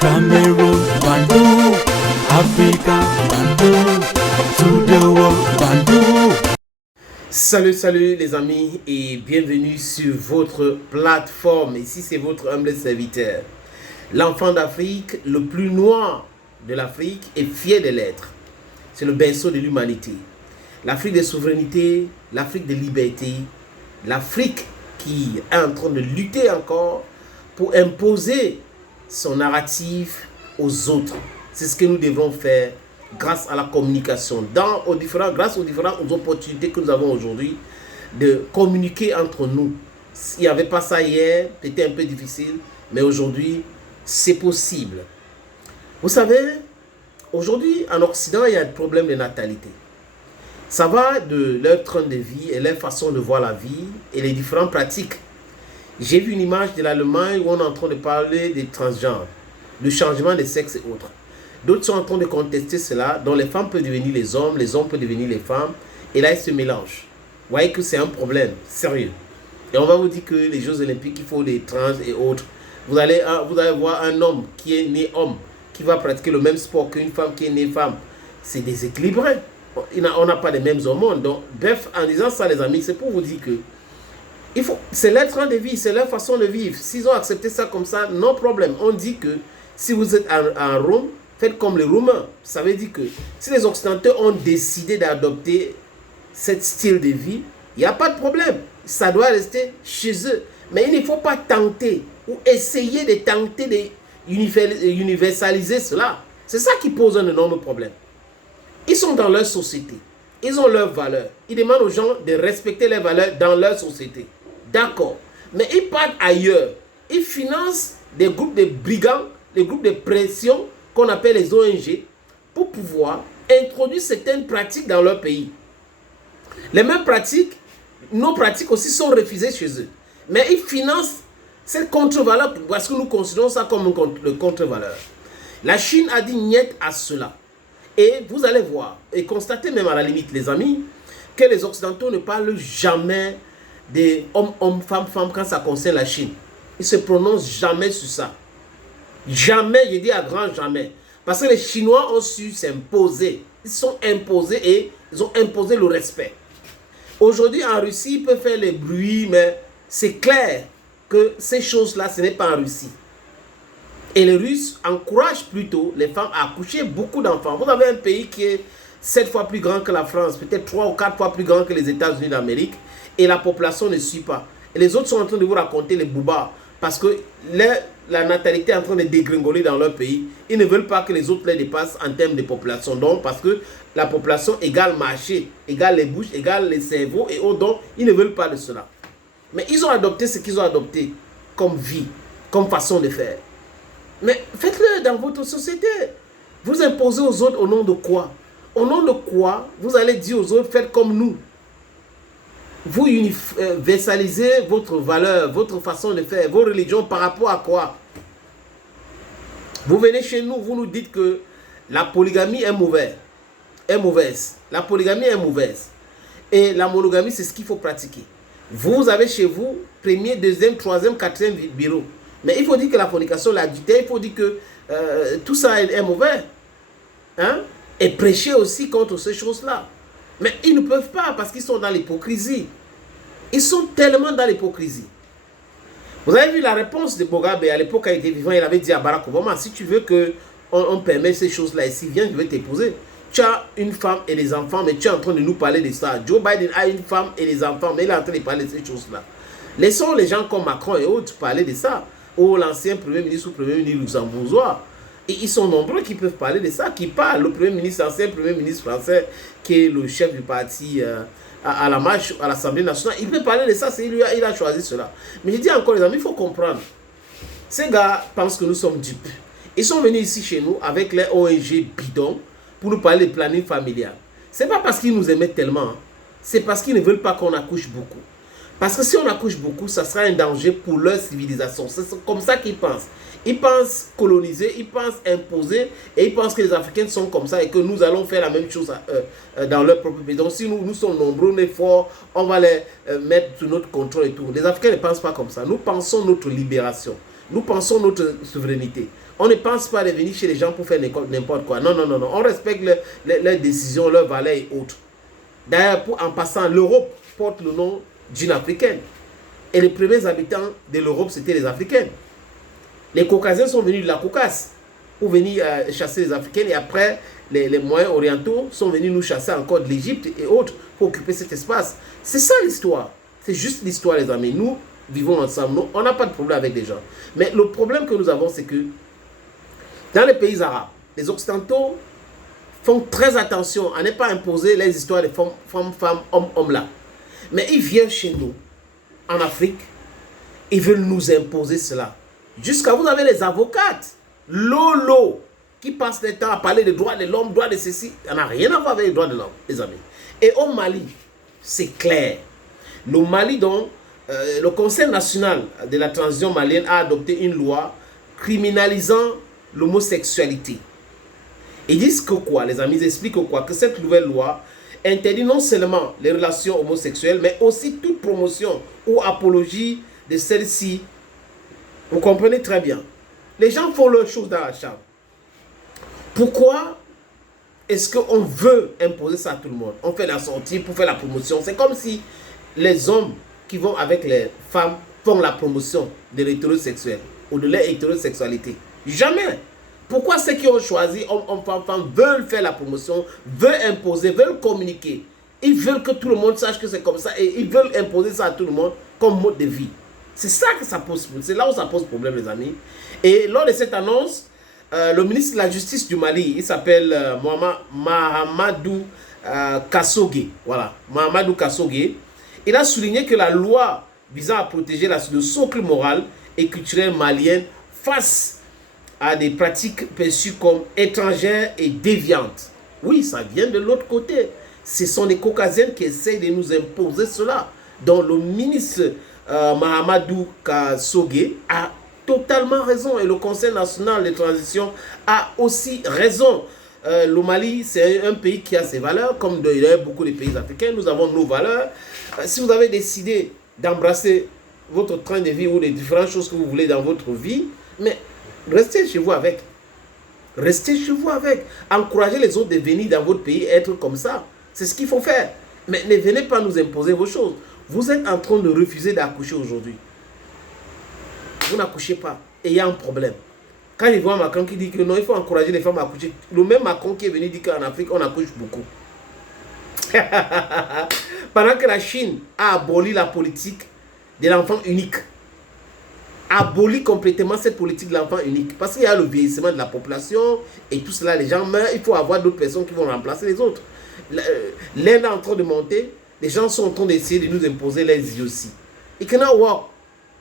Cameroon, Bandung, Africa, Bandung, to the world, Bandung. Salut les amis et bienvenue sur votre plateforme. Ici c'est votre humble serviteur. L'enfant d'Afrique, le plus noir de l'Afrique et fier de l'être. C'est le berceau de l'humanité. L'Afrique de souveraineté, l'Afrique de liberté, l'Afrique qui est en train de lutter encore pour imposer son narratif aux autres. C'est ce que nous devons faire grâce à la communication, grâce aux différentes opportunités que nous avons aujourd'hui de communiquer entre nous. S'il n'y avait pas ça hier, c'était un peu difficile, mais aujourd'hui, c'est possible. Vous savez, aujourd'hui, en Occident, il y a un problème de natalité. Ça va de leur train de vie et leur façon de voir la vie et les différentes pratiques. J'ai vu une image de l'Allemagne où on est en train de parler des transgenres, du changement de sexe et autres. D'autres sont en train de contester cela, dont les femmes peuvent devenir les hommes peuvent devenir les femmes, et là ils se mélangent. Vous voyez que c'est un problème sérieux. Et on va vous dire que les Jeux Olympiques, il faut des trans et autres. Vous allez voir un homme qui est né homme, qui va pratiquer le même sport qu'une femme qui est née femme. C'est déséquilibré. On n'a pas les mêmes hormones. Donc, bref, en disant ça, les amis, c'est pour vous dire que c'est leur train de vie, c'est leur façon de vivre. S'ils ont accepté ça comme ça, non problème. On dit que si vous êtes en Rome, faites comme les Roumains. Ça veut dire que si les Occidentaux ont décidé d'adopter ce style de vie, il n'y a pas de problème. Ça doit rester chez eux. Mais il ne faut pas tenter ou essayer de tenter d'universaliser cela. C'est ça qui pose un énorme problème. Ils sont dans leur société. Ils ont leurs valeurs. Ils demandent aux gens de respecter les valeurs dans leur société. D'accord. Mais ils partent ailleurs. Ils financent des groupes de brigands, des groupes de pression qu'on appelle les ONG pour pouvoir introduire certaines pratiques dans leur pays. Les mêmes pratiques, nos pratiques aussi sont refusées chez eux. Mais ils financent cette contre-valeur parce que nous considérons ça comme une contre-valeur. La Chine a dit niet à cela. Et vous allez voir, et constater même à la limite, les amis, que les Occidentaux ne parlent jamais des hommes, femmes quand ça concerne la Chine. Ils ne se prononcent jamais sur ça. Jamais, je dis à grand jamais. Parce que les Chinois ont su s'imposer. Ils sont imposés et ils ont imposé le respect. Aujourd'hui, en Russie, ils peuvent faire les bruits, mais c'est clair que ces choses-là, ce n'est pas en Russie. Et les Russes encouragent plutôt les femmes à accoucher beaucoup d'enfants. Vous avez un pays qui est 7 fois plus grand que la France, peut-être 3 ou 4 fois plus grand que les États-Unis d'Amérique, et la population ne suit pas. Et les autres sont en train de vous raconter les boubas, parce que la natalité est en train de dégringoler dans leur pays. Ils ne veulent pas que les autres les dépassent en termes de population. Donc, parce que la population égale marché, égale les bouches, égale les cerveaux et autres. Donc, ils ne veulent pas de cela. Mais ils ont adopté ce qu'ils ont adopté comme vie, comme façon de faire. Mais faites-le dans votre société. Vous imposez aux autres au nom de quoi? Au nom de quoi vous allez dire aux autres, faites comme nous? Vous universalisez votre valeur, votre façon de faire, vos religions par rapport à quoi? Vous venez chez nous, vous nous dites que la polygamie est mauvaise. La polygamie est mauvaise. Et la monogamie, c'est ce qu'il faut pratiquer. Vous avez chez vous, premier, deuxième, troisième, quatrième bureau. Mais il faut dire que la fornication, l'adultère, il faut dire que tout ça est mauvais. Hein? Et prêcher aussi contre ces choses-là. Mais ils ne peuvent pas parce qu'ils sont dans l'hypocrisie. Ils sont tellement dans l'hypocrisie. Vous avez vu la réponse de Mugabe à l'époque quand il était vivant, il avait dit à Barack Obama, si tu veux qu'on permette ces choses-là ici, viens, je vais t'épouser. Tu as une femme et des enfants, mais tu es en train de nous parler de ça. Joe Biden a une femme et des enfants, mais il est en train de parler de ces choses-là. Laissons les gens comme Macron et autres parler de ça. Ou l'ancien Premier ministre ou Premier ministre luxembourgeois. Et ils sont nombreux qui peuvent parler de ça, qui parlent. Le Premier ministre, l'ancien Premier ministre français, qui est le chef du parti à la marche, à l'Assemblée nationale, il peut parler de ça, il a choisi cela. Mais je dis encore, les amis, il faut comprendre. Ces gars pensent que nous sommes dupes. Ils sont venus ici chez nous avec les ONG bidons pour nous parler de planning familial. Ce n'est pas parce qu'ils nous aimaient tellement, hein. C'est parce qu'ils ne veulent pas qu'on accouche beaucoup. Parce que si on accouche beaucoup, ça sera un danger pour leur civilisation. C'est comme ça qu'ils pensent. Ils pensent coloniser, ils pensent imposer, et ils pensent que les Africains sont comme ça et que nous allons faire la même chose dans leur propre pays. Donc si nous sommes nombreux, on est forts, on va les mettre sous notre contrôle et tout. Les Africains ne pensent pas comme ça. Nous pensons notre libération. Nous pensons notre souveraineté. On ne pense pas de venir chez les gens pour faire n'importe quoi. Non, non, non, non. On respecte leurs décisions, leurs valeurs et autres. D'ailleurs, en passant, l'Europe porte le nom d'une Africaine. Et les premiers habitants de l'Europe, c'était les Africains. Les Caucasiens sont venus de la Caucase pour venir chasser les Africains. Et après, les moyens orientaux sont venus nous chasser encore de l'Égypte et autres pour occuper cet espace. C'est ça l'histoire. C'est juste l'histoire, les amis. Nous vivons ensemble. Nous, on n'a pas de problème avec les gens. Mais le problème que nous avons, c'est que dans les pays arabes, les Occidentaux font très attention à ne pas imposer les histoires de femmes, hommes là. Mais ils viennent chez nous, en Afrique, ils veulent nous imposer cela. Jusqu'à vous avez les avocates, Lolo, qui passent le temps à parler des droits de l'homme, droits de ceci. Ça n'a rien à voir avec les droits de l'homme, les amis. Et au Mali, c'est clair. Le Mali, donc, le Conseil national de la transition malienne a adopté une loi criminalisant l'homosexualité. Ils disent que quoi, les amis, ils expliquent que quoi, que cette nouvelle loi interdit non seulement les relations homosexuelles, mais aussi toute promotion ou apologie de celle-ci. Vous comprenez très bien. Les gens font leurs choses dans la chambre. Pourquoi est-ce qu'on veut imposer ça à tout le monde? On fait la sortie pour faire la promotion. C'est comme si les hommes qui vont avec les femmes font la promotion de l'hétérosexuel ou de leur hétérosexualité. Jamais. Pourquoi ceux qui ont choisi hommes, femmes veulent faire la promotion, veulent imposer, veulent communiquer? Ils veulent que tout le monde sache que c'est comme ça et ils veulent imposer ça à tout le monde comme mode de vie. C'est ça que ça pose, c'est là où ça pose problème, les amis. Et lors de cette annonce, le ministre de la Justice du Mali, il s'appelle Mahamadou Kassogué. Voilà, Mahamadou Kassogué. Il a souligné que la loi visant à protéger le socle moral et culturel malien face à des pratiques perçues comme étrangères et déviantes. Oui, ça vient de l'autre côté. Ce sont les Caucasiens qui essayent de nous imposer cela. Donc le ministre Mahamadou Kassogué a totalement raison et le Conseil national de transition a aussi raison. Le Mali, c'est un pays qui a ses valeurs, comme d'ailleurs beaucoup de pays africains. Nous avons nos valeurs. Si vous avez décidé d'embrasser votre train de vie ou les différentes choses que vous voulez dans votre vie, mais restez chez vous avec. Restez chez vous avec. Encouragez les autres de venir dans votre pays être comme ça. C'est ce qu'il faut faire. Mais ne venez pas nous imposer vos choses. Vous êtes en train de refuser d'accoucher aujourd'hui. Vous n'accouchez pas. Et il y a un problème. Quand je vois Macron qui dit que non, il faut encourager les femmes à accoucher. Le même Macron qui est venu dire qu'en Afrique, on accouche beaucoup. Pendant que la Chine a aboli la politique de l'enfant unique. Abolit complètement cette politique de l'enfant unique. Parce qu'il y a le vieillissement de la population et tout cela, les gens meurent. Il faut avoir d'autres personnes qui vont remplacer les autres. L'Inde est en train de monter. Les gens sont en train d'essayer de nous imposer les idioties. It cannot work.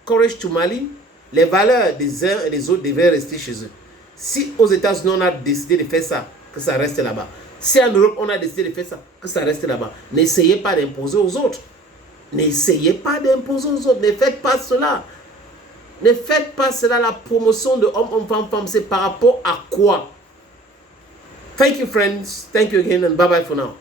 Courage to Mali. Les valeurs des uns et des autres devaient rester chez eux. Si aux États-Unis on a décidé de faire ça, que ça reste là-bas. Si en Europe on a décidé de faire ça, que ça reste là-bas. N'essayez pas d'imposer aux autres. N'essayez pas d'imposer aux autres. Ne faites pas cela. Ne faites pas cela. La promotion de homme, femme, c'est par rapport à quoi? Thank you, friends. Thank you again and bye-bye for now.